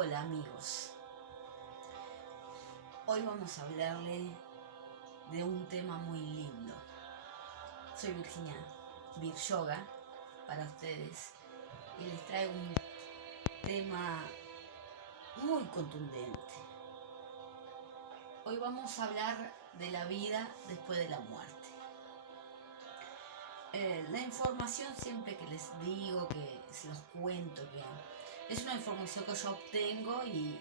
Hola amigos, hoy vamos a hablarle de un tema muy lindo. Soy Virginia Vir Yoga para ustedes y les traigo un tema muy contundente. Hoy vamos a hablar de la vida después de la muerte. La información siempre que les digo, que se los cuento, que es una información que yo obtengo y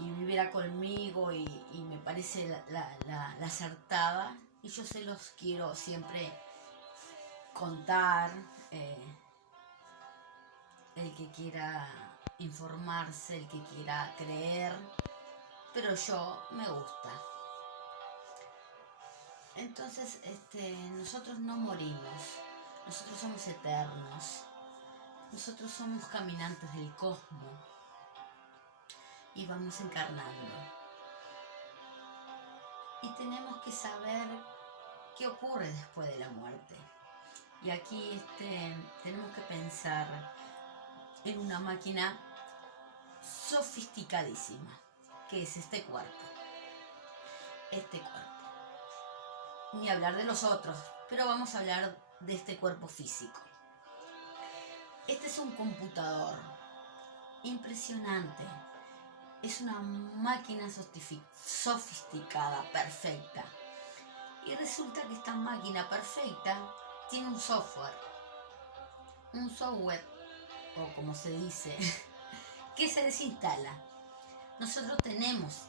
vivirá conmigo y me parece la acertada, y yo se los quiero siempre contar. El que quiera informarse, el que quiera creer, pero yo me gusta. Entonces, nosotros no morimos, nosotros somos eternos, nosotros somos caminantes del cosmos y vamos encarnando. Y tenemos que saber qué ocurre después de la muerte. Y aquí tenemos que pensar en una máquina sofisticadísima, que es este cuerpo. Ni hablar de los otros, pero vamos a hablar de este cuerpo físico. Este es un computador impresionante. Es una máquina sofisticada, perfecta. Y resulta que esta máquina perfecta tiene un software, o como se dice, que se desinstala. Nosotros tenemos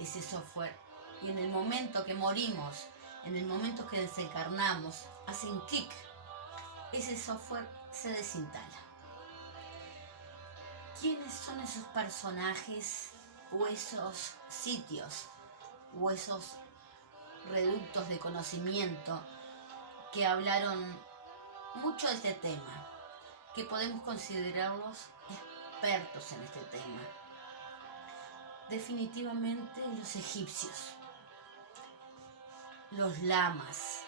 ese software y en el momento que morimos, en el momento que desencarnamos, hacen clic, ese software se desinstala. ¿Quiénes son esos personajes o esos sitios o esos reductos de conocimiento que hablaron mucho de este tema, que podemos considerarlos expertos en este tema? Definitivamente los egipcios, los lamas,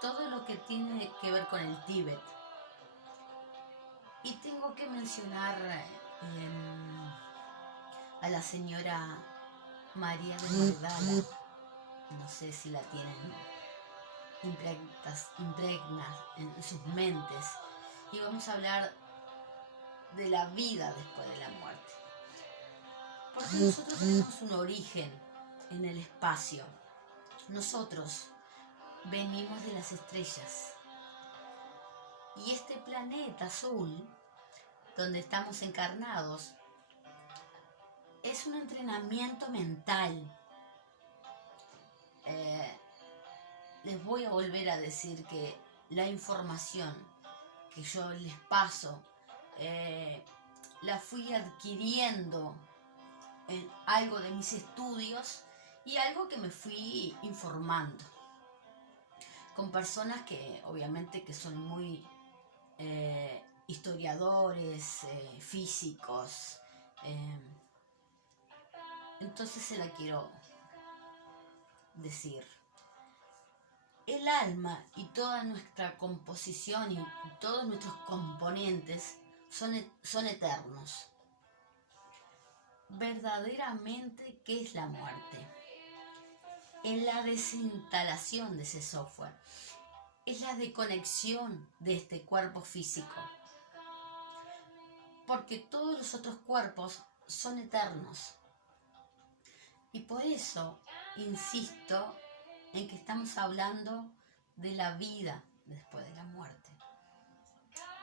todo lo que tiene que ver con el Tíbet. Y tengo que mencionar a la señora María de Magdala. No sé si la tienen impregna en sus mentes. Y vamos a hablar de la vida después de la muerte. Porque nosotros tenemos un origen en el espacio. Nosotros venimos de las estrellas. Y este planeta azul, donde estamos encarnados, es un entrenamiento mental. Les voy a volver a decir que la información que yo les paso, la fui adquiriendo en algo de mis estudios y algo que me fui informando con personas que obviamente que son muy historiadores, físicos. Entonces se la quiero decir. El alma y toda nuestra composición y todos nuestros componentes son eternos. Verdaderamente, ¿qué es la muerte? Es la desinstalación de ese software. Es la desconexión de este cuerpo físico. Porque todos los otros cuerpos son eternos. Y por eso insisto en que estamos hablando de la vida después de la muerte.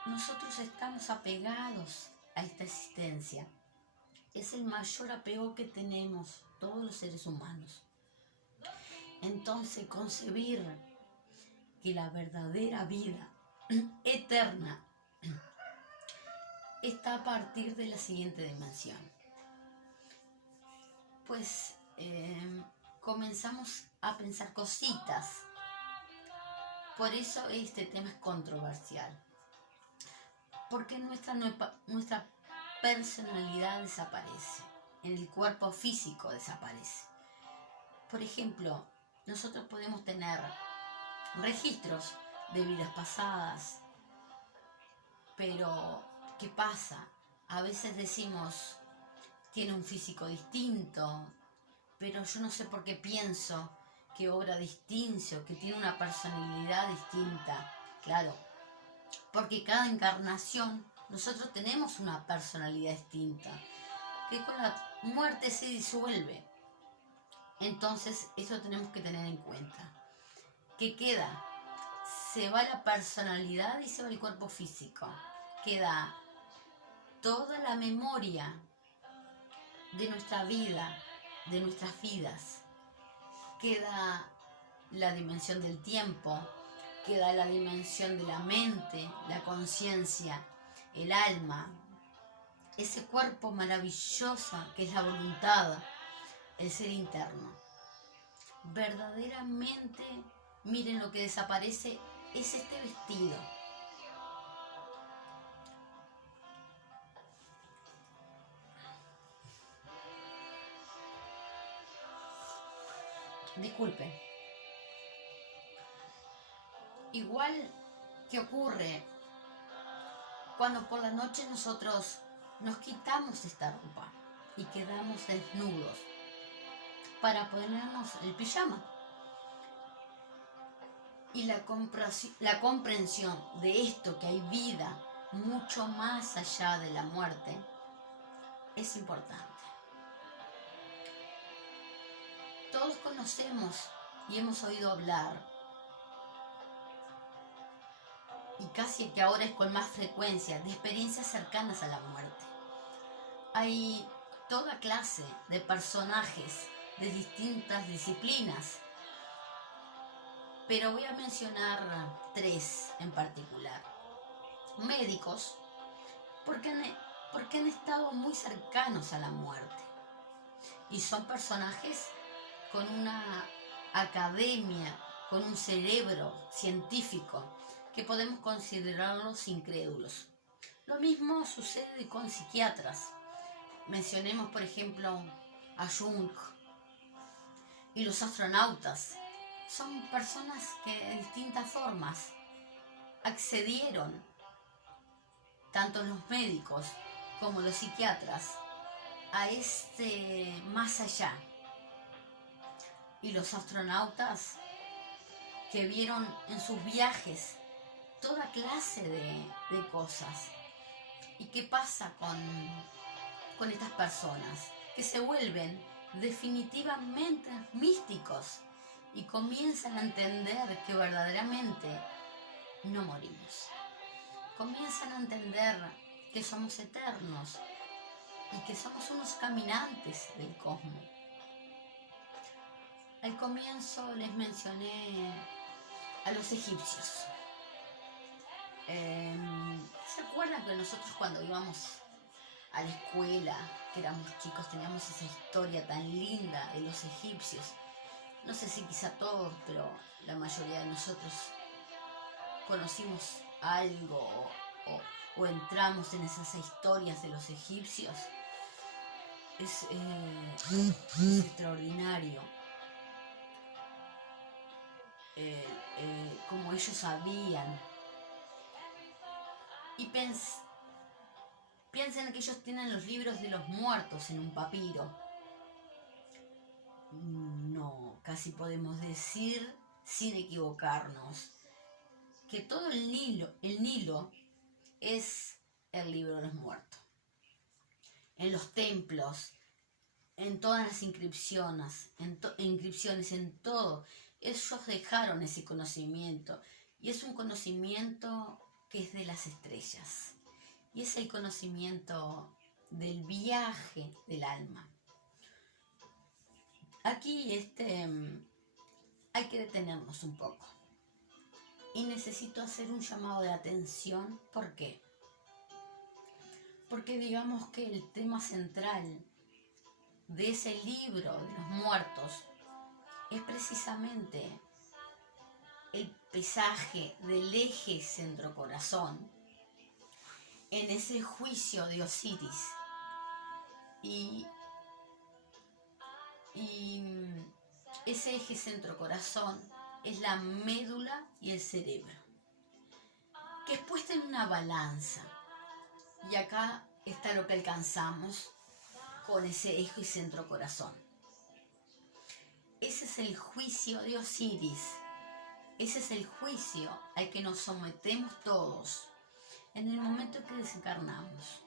Nosotros estamos apegados a esta existencia. Es el mayor apego que tenemos todos los seres humanos. Entonces, concebir que la verdadera vida eterna está a partir de la siguiente dimensión. Pues comenzamos a pensar cositas. Por eso este tema es controversial. Porque nuestra personalidad desaparece. En el cuerpo físico desaparece. Por ejemplo, nosotros podemos tener registros de vidas pasadas, pero ¿qué pasa? A veces decimos, tiene un físico distinto, pero yo no sé por qué pienso que obra distinto, que tiene una personalidad distinta. Claro, porque cada encarnación nosotros tenemos una personalidad distinta, que con la muerte se disuelve. Entonces eso tenemos que tener en cuenta. ¿Qué queda? Se va la personalidad y se va el cuerpo físico. Queda toda la memoria de nuestra vida, de nuestras vidas. Queda la dimensión del tiempo, queda la dimensión de la mente, la conciencia, el alma, ese cuerpo maravilloso que es la voluntad, el ser interno. Verdaderamente, miren, lo que desaparece es este vestido. Disculpen. Igual que ocurre cuando por la noche nosotros nos quitamos esta ropa y quedamos desnudos para ponernos el pijama. Y la comprensión de esto, que hay vida mucho más allá de la muerte, es importante. Todos conocemos y hemos oído hablar, y casi que ahora es con más frecuencia, de experiencias cercanas a la muerte. Hay toda clase de personajes de distintas disciplinas, pero voy a mencionar 3 en particular. Médicos, porque han estado muy cercanos a la muerte, y son personajes con una academia, con un cerebro científico, que podemos considerarlos incrédulos. Lo mismo sucede con psiquiatras. Mencionemos, por ejemplo, a Jung y los astronautas. Son personas que de distintas formas accedieron, tanto los médicos como los psiquiatras, a este más allá. Y los astronautas, que vieron en sus viajes toda clase de cosas. ¿Y qué pasa con estas personas? Que se vuelven definitivamente místicos y comienzan a entender que verdaderamente no morimos. Comienzan a entender que somos eternos y que somos unos caminantes del cosmos. Al comienzo les mencioné a los egipcios. ¿Se acuerdan que nosotros cuando íbamos a la escuela, que éramos chicos, teníamos esa historia tan linda de los egipcios? No sé si quizá todos, pero la mayoría de nosotros conocimos algo o entramos en esas historias de los egipcios. Es extraordinario. Como ellos sabían. Y piensen que ellos tienen los libros de los muertos en un papiro. No, casi podemos decir, sin equivocarnos, que todo el Nilo es el libro de los muertos. En los templos, en todas las inscripciones, en todo, ellos dejaron ese conocimiento. Y es un conocimiento que es de las estrellas. Y es el conocimiento del viaje del alma. Aquí hay que detenernos un poco. Y necesito hacer un llamado de atención. ¿Por qué? Porque digamos que el tema central de ese libro de los muertos es precisamente el pesaje del eje centro-corazón en ese juicio de Osiris. Y ese eje centro-corazón es la médula y el cerebro, que es puesta en una balanza. Y acá está lo que alcanzamos con ese eje y centro corazón. Ese es el juicio de Osiris. Ese es el juicio al que nos sometemos todos en el momento que desencarnamos.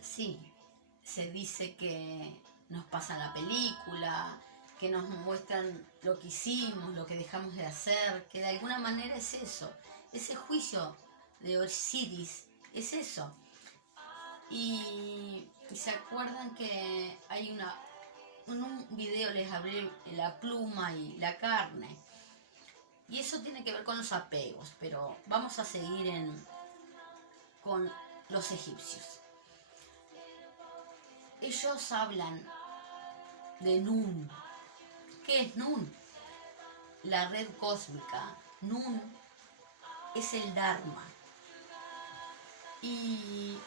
Sí, se dice que nos pasa la película, que nos muestran lo que hicimos, lo que dejamos de hacer, que de alguna manera es eso. Ese juicio de Osiris es eso. Y se acuerdan que hay en un video les hablé la pluma y la carne. Y eso tiene que ver con los apegos, pero vamos a seguir con los egipcios. Ellos hablan de Nun. ¿Qué es Nun? La red cósmica. Nun es el Dharma. Y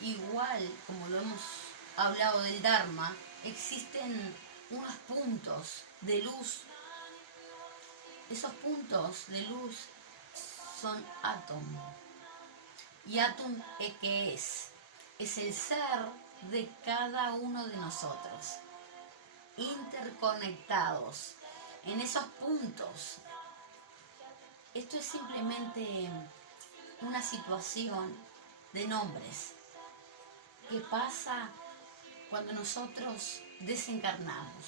igual como lo hemos hablado del Dharma, existen unos puntos de luz. Esos puntos de luz son Atum. ¿Y Atum qué es? Es el ser de cada uno de nosotros, interconectados en esos puntos. Esto es simplemente una situación de nombres que pasa cuando nosotros desencarnamos.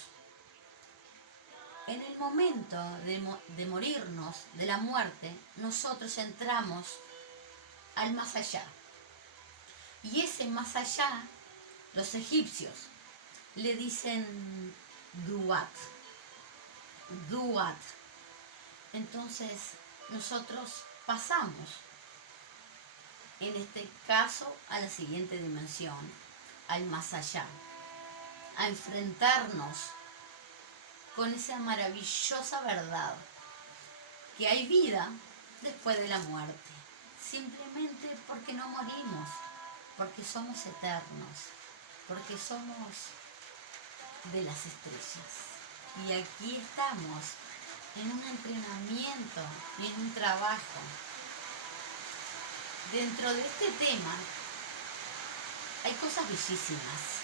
En el momento de morirnos, de la muerte, nosotros entramos al más allá. Y ese más allá, los egipcios le dicen Duat. Duat. Entonces, nosotros pasamos, en este caso, a la siguiente dimensión, al más allá, a enfrentarnos con esa maravillosa verdad, que hay vida después de la muerte, simplemente porque no morimos, porque somos eternos, porque somos de las estrellas. Y aquí estamos en un entrenamiento y en un trabajo. Dentro de este tema hay cosas bellísimas.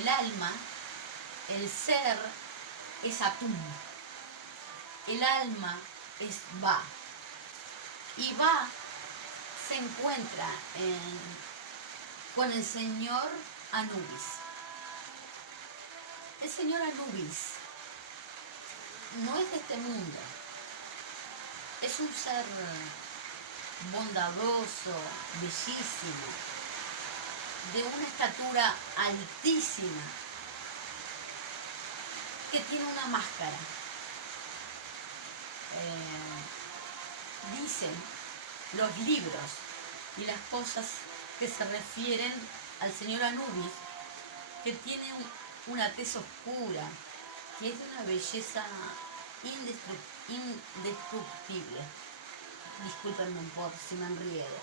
El alma, el ser, es Atum. El alma es Ba. Y Ba se encuentra con el señor Anubis. El señor Anubis no es de este mundo. Es un ser bondadoso, bellísimo, de una estatura altísima, que tiene una máscara. Dicen los libros y las cosas que se refieren al señor Anubis, que tiene una tez oscura, que es de una belleza indestructible. Discúlpenme por si me enriedo.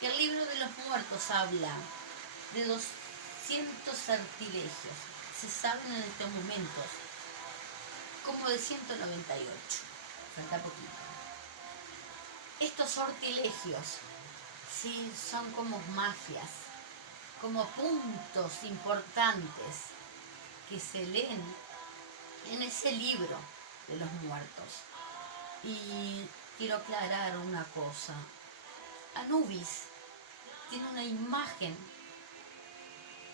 Que el libro de los muertos habla de 200 sortilegios. Se saben en estos momentos como de 198. Falta poquito. Estos sortilegios, sí, son como magias, como puntos importantes que se leen en ese libro de los muertos. Y quiero aclarar una cosa. Anubis tiene una imagen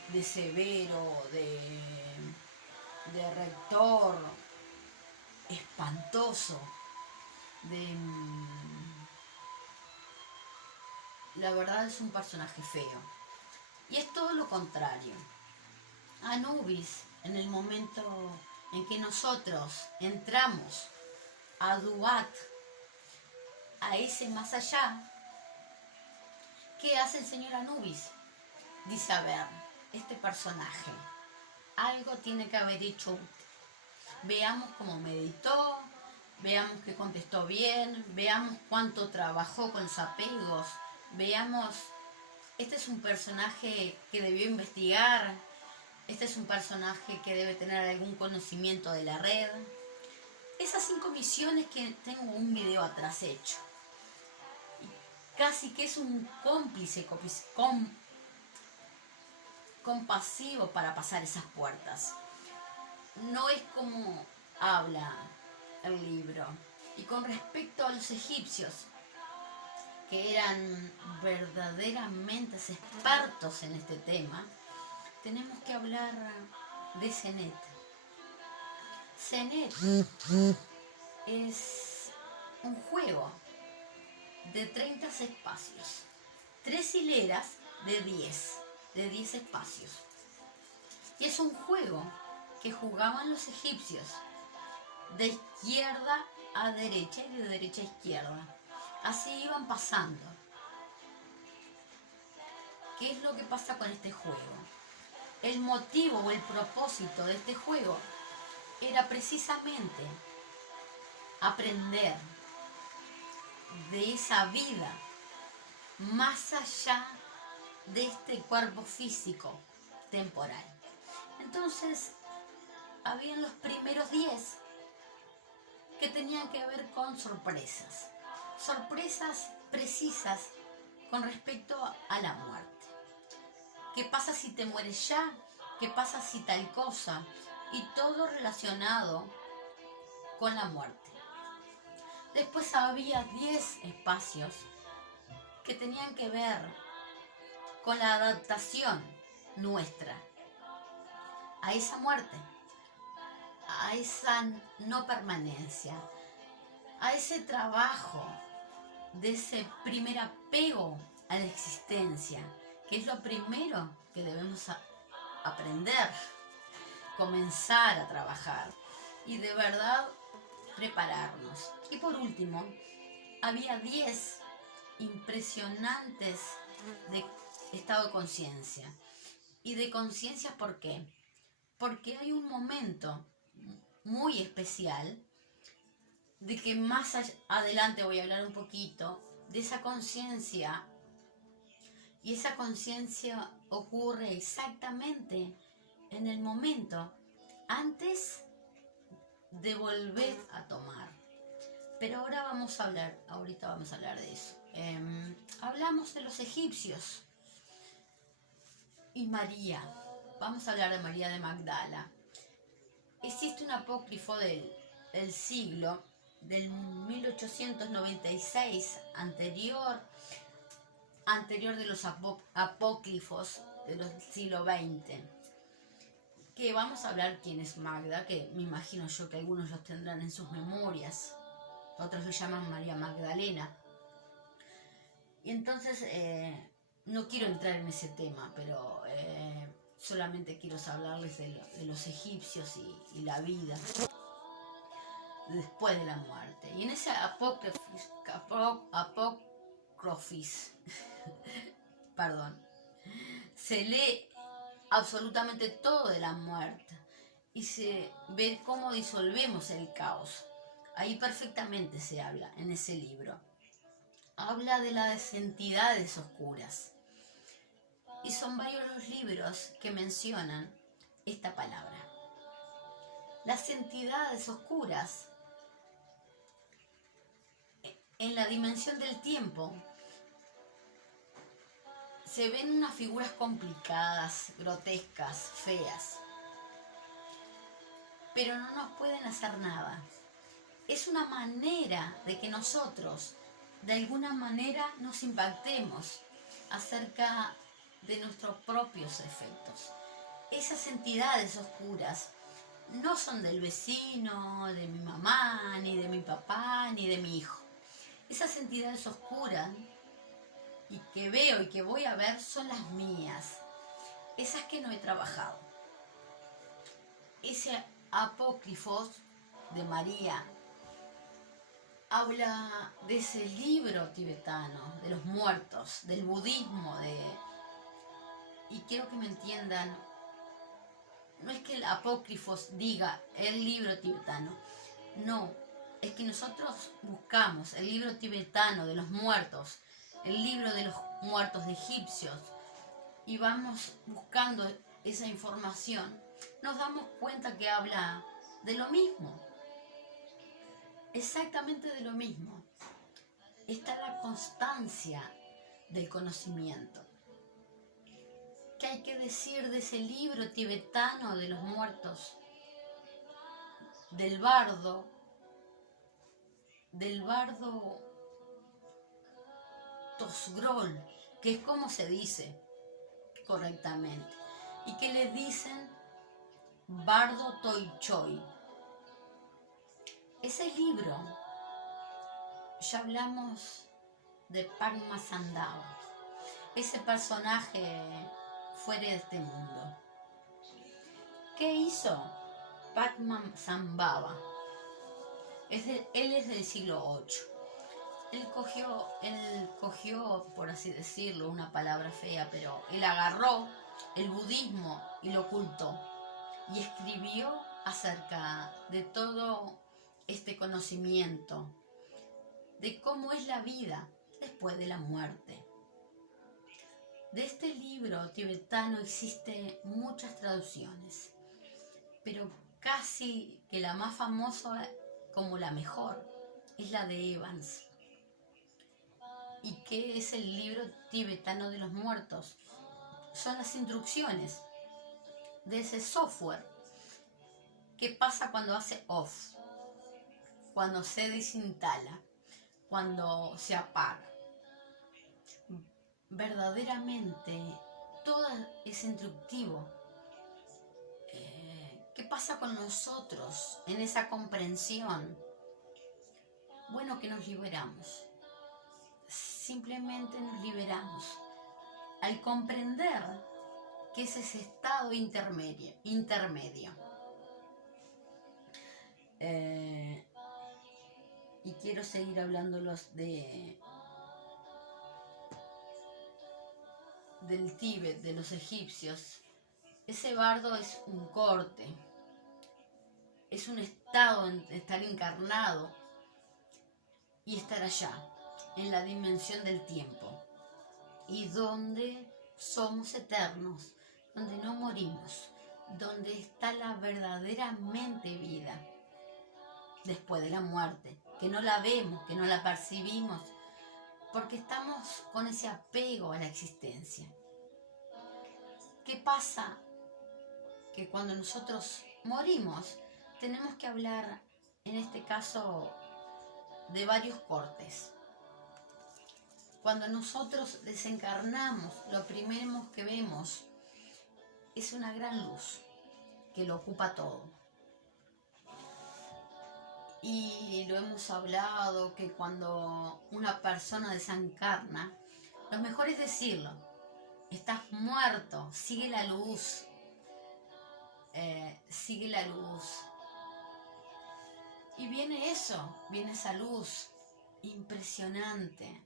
de severo, de rector, espantoso, la verdad es un personaje feo. Y es todo lo contrario. Anubis, en el momento en que nosotros entramos a Duat, a ese más allá, ¿qué hace el señor Anubis? Dice, a ver, este personaje, algo tiene que haber hecho. Veamos cómo meditó, veamos que contestó bien, veamos cuánto trabajó con los apegos, veamos, este es un personaje que debió investigar, este es un personaje que debe tener algún conocimiento de la red. Esas 5 misiones que tengo un video atrás hecho. Casi que es un cómplice compasivo para pasar esas puertas. No es como habla el libro. Y con respecto a los egipcios, que eran verdaderamente expertos en este tema, tenemos que hablar de Senet. Senet es un juego de 30 espacios, 3 hileras de 10 espacios. Y es un juego que jugaban los egipcios de izquierda a derecha y de derecha a izquierda. Así iban pasando. ¿Qué es lo que pasa con este juego? El motivo o el propósito de este juego era precisamente aprender de esa vida más allá de este cuerpo físico temporal. Entonces, habían los primeros 10 que tenían que ver con sorpresas. Sorpresas precisas con respecto a la muerte. ¿Qué pasa si te mueres ya? ¿Qué pasa si tal cosa? Y todo relacionado con la muerte. Después había 10 espacios que tenían que ver con la adaptación nuestra a esa muerte, a esa no permanencia, a ese trabajo de ese primer apego a la existencia, que es lo primero que debemos aprender, comenzar a trabajar y de verdad prepararnos. Y por último, había 10 impresionantes de estado de conciencia. ¿Y de conciencia por qué? Porque hay un momento muy especial de que más adelante voy a hablar un poquito de esa conciencia, y esa conciencia ocurre exactamente en el momento antes de volver a tomar. Pero ahorita vamos a hablar de eso. Hablamos de los egipcios y María. Vamos a hablar de María de Magdala. Existe un apócrifo del siglo del 1896, anterior de los apócrifos del siglo XX, que vamos a hablar quién es Magda, que me imagino yo que algunos los tendrán en sus memorias, otros lo llaman María Magdalena. Y entonces no quiero entrar en ese tema, pero solamente quiero hablarles de los egipcios y la vida después de la muerte. Y en ese apócrifos perdón, se lee absolutamente todo de la muerte y se ve cómo disolvemos el caos. Ahí perfectamente se habla en ese libro. Habla de las entidades oscuras. Y son varios los libros que mencionan esta palabra. Las entidades oscuras en la dimensión del tiempo se ven unas figuras complicadas, grotescas, feas, pero no nos pueden hacer nada. Es una manera de que nosotros, de alguna manera, nos impactemos acerca de nuestros propios efectos. Esas entidades oscuras no son del vecino, de mi mamá, ni de mi papá, ni de mi hijo. Esas entidades oscuras y que veo y que voy a ver son las mías, esas que no he trabajado. Ese apócrifo de María habla de ese libro tibetano, de los muertos, del budismo, y quiero que me entiendan, no es que el apócrifo diga el libro tibetano, no, es que nosotros buscamos el libro tibetano de los muertos, el libro de los muertos de egipcios, y vamos buscando esa información, nos damos cuenta que habla de lo mismo, exactamente de lo mismo. Está la constancia del conocimiento. ¿Qué hay que decir de ese libro tibetano de los muertos? Del bardo Tosgrol, que es como se dice correctamente, y que le dicen Bardo Toichoi. Ese libro, ya hablamos de Padmasambhava, ese personaje fuera de este mundo. ¿Qué hizo Padmasambhava? Él es del siglo VIII. Él cogió, por así decirlo, una palabra fea, pero él agarró el budismo y lo ocultó y escribió acerca de todo este conocimiento, de cómo es la vida después de la muerte. De este libro tibetano existen muchas traducciones, pero casi que la más famosa, como la mejor, es la de Evans. ¿Y qué es el libro tibetano de los muertos? Son las instrucciones de ese software. ¿Qué pasa cuando hace off? Cuando se desinstala, cuando se apaga. Verdaderamente, todo es instructivo. ¿Qué pasa con nosotros en esa comprensión? Bueno, que nos liberamos. Simplemente nos liberamos al comprender que es ese estado intermedio. Y quiero seguir hablándolos del Tíbet, de los egipcios. Ese bardo es un corte, es un estado de estar encarnado y estar allá, en la dimensión del tiempo, y donde somos eternos, donde no morimos, donde está la verdaderamente vida después de la muerte, que no la vemos, que no la percibimos, porque estamos con ese apego a la existencia. ¿Qué pasa? Que cuando nosotros morimos, tenemos que hablar, en este caso, de varios cortes. Cuando nosotros desencarnamos, lo primero que vemos es una gran luz que lo ocupa todo. Y lo hemos hablado, que cuando una persona desencarna, lo mejor es decirlo: estás muerto, sigue la luz, sigue la luz. Y viene eso, viene esa luz impresionante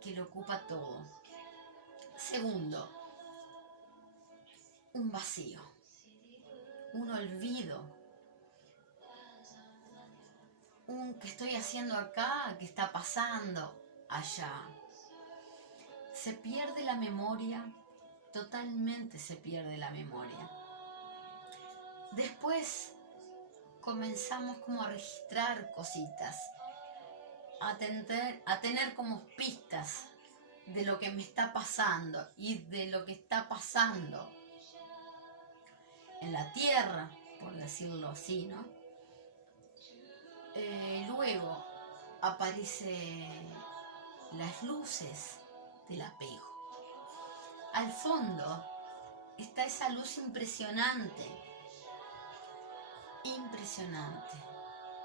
que lo ocupa todo. Segundo, un vacío, un olvido. ¿Qué estoy haciendo acá? ¿Qué está pasando allá? Se pierde la memoria, totalmente se pierde la memoria. Después comenzamos como a registrar cositas, a tener como pistas de lo que me está pasando y de lo que está pasando en la tierra, por decirlo así, ¿no? Luego aparecen las luces del apego. Al fondo está esa luz impresionante,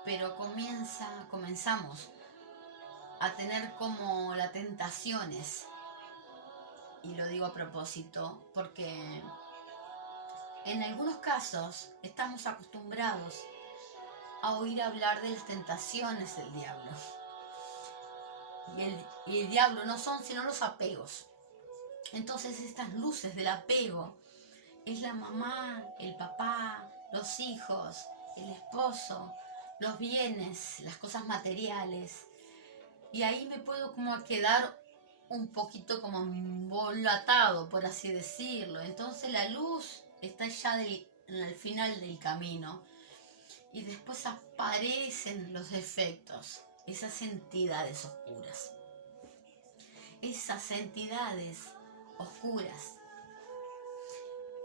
pero comenzamos a tener como las tentaciones, y lo digo a propósito porque en algunos casos estamos acostumbrados a oír hablar de las tentaciones del diablo, y el diablo no son sino los apegos. Entonces estas luces del apego es la mamá, el papá, los hijos, el esposo, los bienes, las cosas materiales. Y ahí me puedo como quedar un poquito como embolatado, por así decirlo. Entonces la luz está ya en el final del camino. Y después aparecen los efectos, esas entidades oscuras. Esas entidades oscuras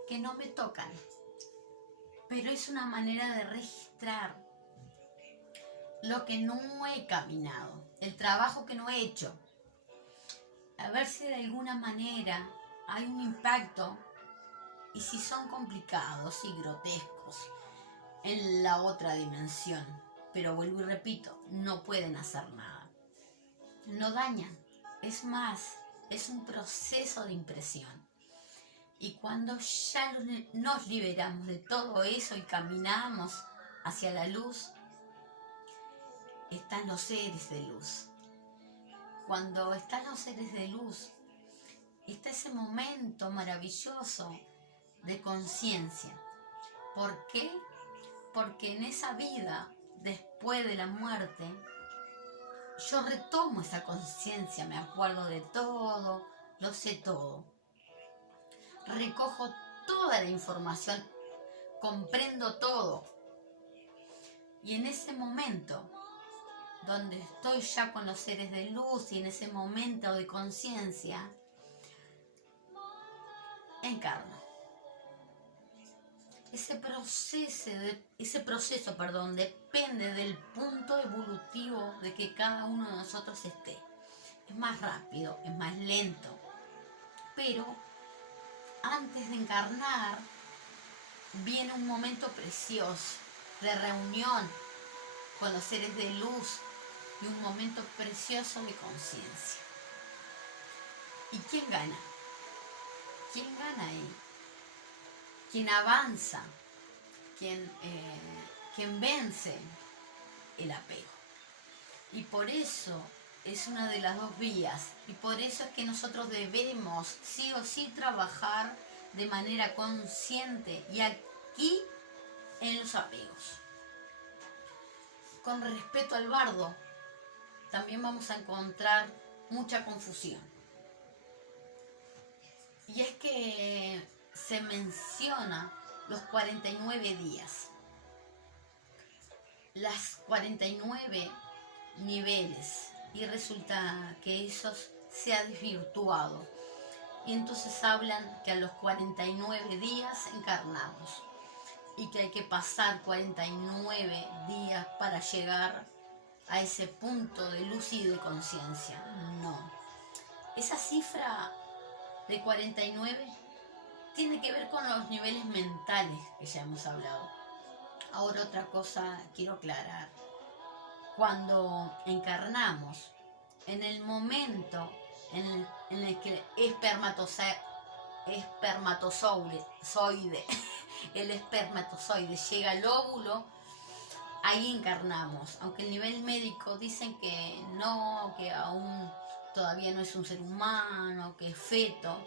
que no me tocan, pero es una manera de registrar lo que no he caminado, el trabajo que no he hecho, a ver si de alguna manera hay un impacto y si son complicados y grotescos en la otra dimensión. Pero vuelvo y repito, no pueden hacer nada, no dañan, es más, es un proceso de impresión. Y cuando ya nos liberamos de todo eso y caminamos hacia la luz, están los seres de luz. Cuando están los seres de luz, está ese momento maravilloso de conciencia. ¿Por qué? Porque en esa vida, después de la muerte, yo retomo esa conciencia, me acuerdo de todo, lo sé todo. Recojo toda la información, comprendo todo. Y en ese momento, donde estoy ya con los seres de luz y en ese momento de conciencia, encarno. Ese proceso, depende del punto evolutivo de que cada uno de nosotros esté. Es más rápido, es más lento. Pero antes de encarnar, viene un momento precioso de reunión con los seres de luz y un momento precioso de conciencia. ¿Y quién gana? ¿Quién gana ahí? ¿Quién avanza? ¿Quién vence? El apego. Y por eso es una de las dos vías. Y por eso es que nosotros debemos sí o sí trabajar de manera consciente y aquí en los apegos. Con respeto al bardo, también vamos a encontrar mucha confusión. Y es que se menciona los 49 días, las 49 niveles, y resulta que esos se ha desvirtuado. Y entonces hablan que a los 49 días encarnamos y que hay que pasar 49 días para llegar a ese punto de luz y de conciencia. No. Esa cifra de 49 tiene que ver con los niveles mentales que ya hemos hablado. Ahora otra cosa quiero aclarar. Cuando encarnamos, en el momento en el que el espermatozoide llega al óvulo, ahí encarnamos. Aunque el nivel médico dicen que no, que aún todavía no es un ser humano, que es feto,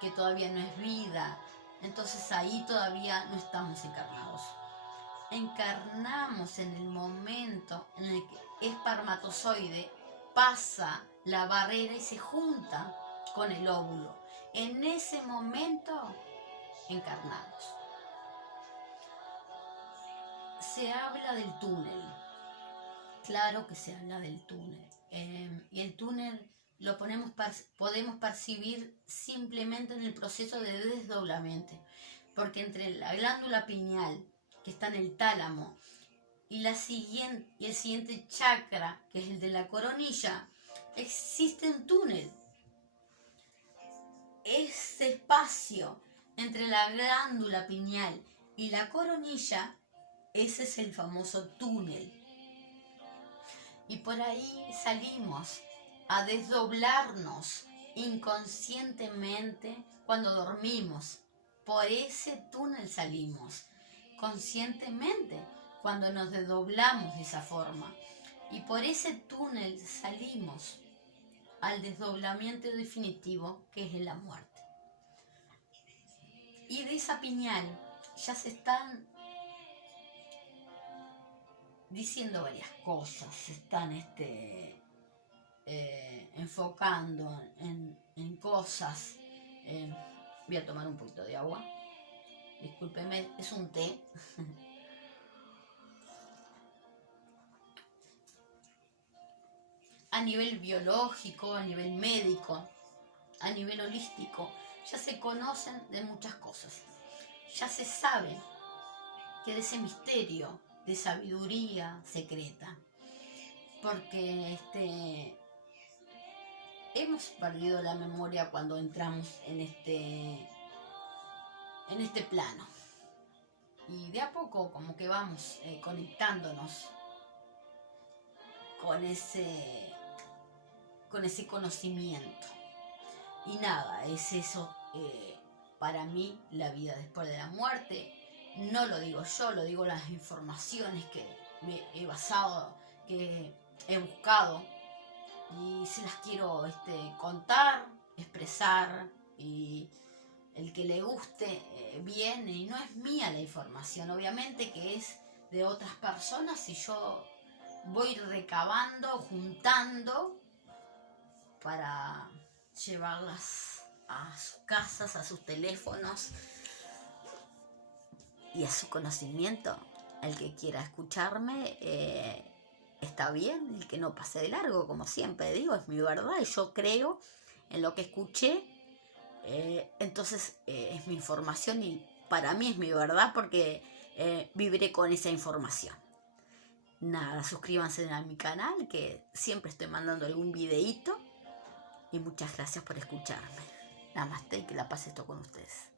que todavía no es vida. Entonces ahí todavía no estamos encarnados. Encarnamos en el momento en el que el espermatozoide pasa la barrera y se junta con el óvulo. En ese momento encarnamos. Se habla del túnel. Claro que se habla del túnel. Y el túnel lo podemos percibir simplemente en el proceso de desdoblamiento. Porque entre la glándula pineal, que está en el tálamo, y el siguiente chakra, que es el de la coronilla, existe un túnel. Ese espacio entre la glándula pineal y la coronilla, ese es el famoso túnel. Y por ahí salimos a desdoblarnos inconscientemente cuando dormimos. Por ese túnel salimos conscientemente cuando nos desdoblamos de esa forma. Y por ese túnel salimos al desdoblamiento definitivo, que es la muerte. Y de esa pineal ya se están diciendo varias cosas, se están enfocando en cosas. Voy a tomar un poquito de agua. Discúlpeme, es un té. A nivel biológico, a nivel médico, a nivel holístico, ya se conocen de muchas cosas. ya se sabe que de ese misterio de sabiduría secreta, porque hemos perdido la memoria cuando entramos en este plano, y de a poco como que vamos conectándonos con ese conocimiento. Y nada, es eso para mí la vida después de la muerte. No lo digo yo, lo digo las informaciones que me he basado, que he buscado, y se las quiero contar, expresar, y el que le guste bien. Y no es mía la información, obviamente que es de otras personas, y yo voy recabando, juntando para llevarlas a sus casas, a sus teléfonos y a su conocimiento. El que quiera escucharme está bien, el que no pase de largo, como siempre digo, es mi verdad y yo creo en lo que escuché, entonces es mi información y para mí es mi verdad porque viviré con esa información. Nada, suscríbanse a mi canal que siempre estoy mandando algún videíto, y muchas gracias por escucharme. Namaste y que la paz esté con ustedes.